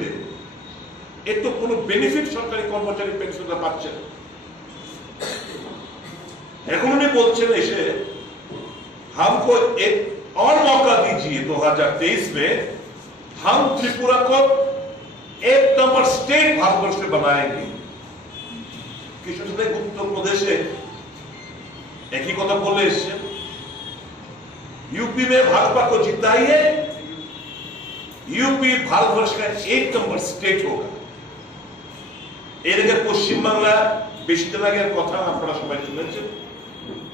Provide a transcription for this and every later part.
দিলে এর তো কোনো বেনিফিট সরকারি কর্মচারী পেনশনটা পাচ্ছে না। এখন উনি বলছেন এসে हमको एक और मौका दीजिए 2023 में हम त्रिपुरा को 1 नंबर स्टेट भारतवर्ष में बनाएंगे। किशोर उत्तर प्रदेशे एक ही কথা বলে এসেছেন, यूपी में भाजपा को जिताइए, यूपी भारतवर्ष का 1 नंबर स्टेट होगा। এদিকে পশ্চিমবাংলা বেশি দিন আগের কথা আপনারা সবাই শুনেছেন,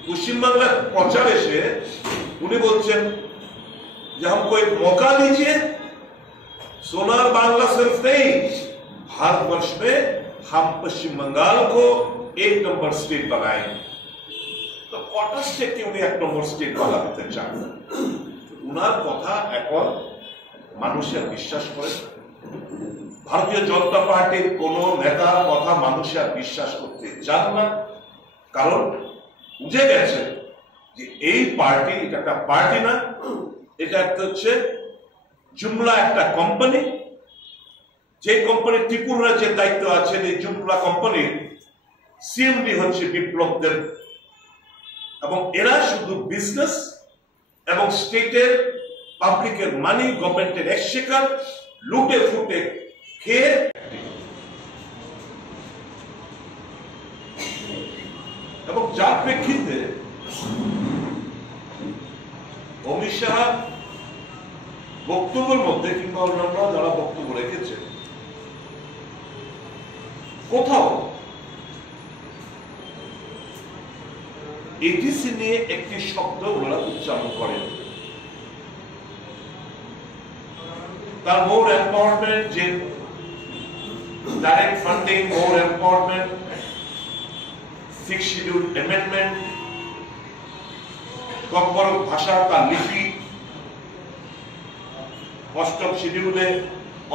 পশ্চিমবাংলার প্রচার এসে উনি বলছেন যে हमको एक मौका दीजिए, सोनार बांग्ला सिर्फ नहीं, भारतवर्ष में हम पश्चिम बंगाल को 1 नंबर स्टेट बनाएंगे। तो কটা স্টেটকে উনি 1 নম্বর স্টেট বানাতে চান? উনার কথা এখন মানুষের বিশ্বাস করে। ভারতীয় জনতা পার্টির কোন নেতার কথা মানুষের বিশ্বাস করতে চান না, কারণ বুঝে গেছে যে এই পার্টি এটা একটা পার্টি না, এটা একটা হচ্ছে জুমলা একটা কোম্পানি। যে কোম্পানি ত্রিপুরা রাজ্যের দায়িত্ব আছেন, এই জুমলা কোম্পানির সিএমডি হচ্ছে বিপ্লব দেব, এবং এরা শুধু বিজনেস এবং স্টেটের পাবলিকের মানি, গভর্নমেন্টের এক্সচেকার লুটে ফুটে খেয়ে এবং যার প্রেক্ষিতে অমিত শাহ বক্তব্যের মধ্যে কিংবা অন্যান্য যারা বক্তব্য রেখেছে, কোথাও এটিসি নিয়ে একটি শব্দ ওনারা উচ্চারণ করেন। তার মোর এম্পাওয়ারমেন্ট, যে ডাইরেক্ট ফান্ডিং, মোর এম্পাওয়ারমেন্ট, 6 শিডিউল অ্যামেন্ডমেন্ট, কম্পর ভাষা তার লিপি, 8ম শিডিউলে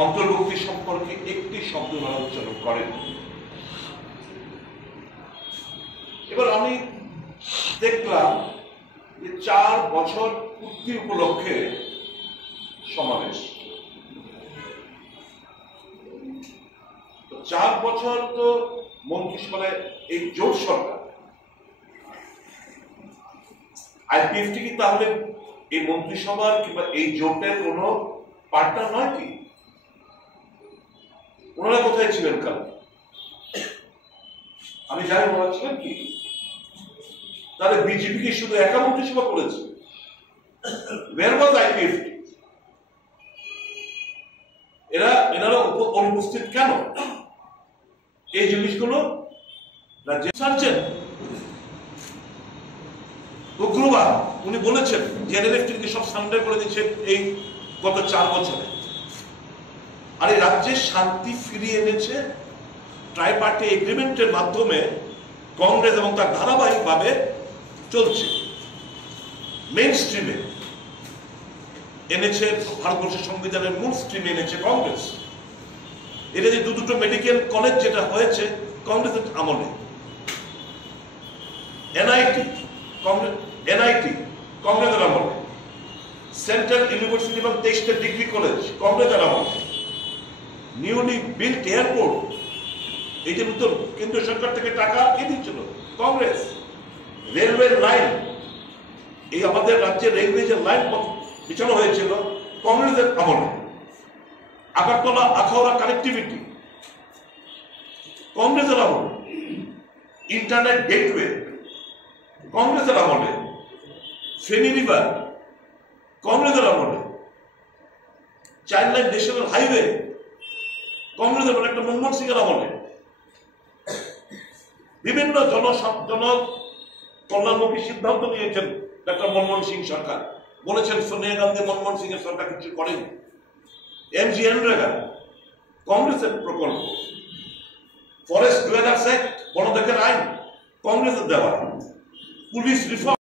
অন্তর্ভুক্তি সম্পর্কে একটি শব্দ ওনারা উচ্চারণ করেন। এবার আমি দেখলাম যে 4 বছর পূর্তি উপলক্ষে সমাবেশ। 4 বছর তো মন্ত্রিসভায় এই জোট সরকার, আইপিএফটি কি তাহলে এই মন্ত্রিসভার কিংবা এই জোটের কোন পার্টনার নয় কি? ওনারা কোথায় ছিলেন কাল? আমি জানি ওনারা ছিলেন কি? তাহলে বিজেপি কি শুধু একা মন্ত্রিসভা করেছে? Where was IPFT? এনারা অনুপস্থিত কেন? এই জিনিসগুলো রাজ্যে সার্চেন উগ্রবাদ উনি বলেছেন যে এনএলএফটি সব সান্ডার করে দিচ্ছে এই গত 4 বছরে। আর এই রাজ্যে শান্তি ফিরিয়ে এনেছে ট্রাইপার্টি এগ্রিমেন্টের মাধ্যমে। কংগ্রেস এবং তার ধারাবাহিকভাবে চলছে মেইন স্ট্রিমে এনেছে, ভারতবর্ষের সংবিধানের মূল স্ট্রিমে এনেছে কংগ্রেস। এটা যে দুটো মেডিকেল কলেজ যেটা হয়েছে কংগ্রেসের আমলে, এনআইটি কংগ্রেসের আমলে, সেন্ট্রাল ইউনিভার্সিটি এবং 23টা ডিগ্রি কলেজ কংগ্রেসের আমলে, নিউলি বিল্ট এয়ারপোর্ট, এই যে নতুন কেন্দ্রীয় সরকার থেকে টাকা কে দিচ্ছিল? কংগ্রেস। রেলওয়ে লাইন, এই আমাদের রাজ্যের রেলওয়ে যে লাইন বিছানো হয়েছিল কংগ্রেসের আমলে। আগরতলা আখাউড়া কানেক্টিভিটি কংগ্রেসের আমলে। ইন্টারনেট গেটওয়ে কংগ্রেসের আমলে। ফেনী রিভার কংগ্রেসের আমলে। চাইল্ড লাইন ন্যাশনাল হাইওয়ে কংগ্রেসের আমলে, একটা মনমোহন সিং এর আমলে। বিভিন্ন জন কল্যাণমুখী সিদ্ধান্ত নিয়েছেন ডক্টর মনমোহন সিং সরকার। বলেছেন সোনিয়া গান্ধী মনমোহন সিং এর সরকার কিছু করেনি। এমজি এনরেগা কংগ্রেসের প্রকল্প। ফরেস্ট ডুয়েলার্স অ্যাক্ট, বন দেখার আইন কংগ্রেসের দেওয়া। Police reform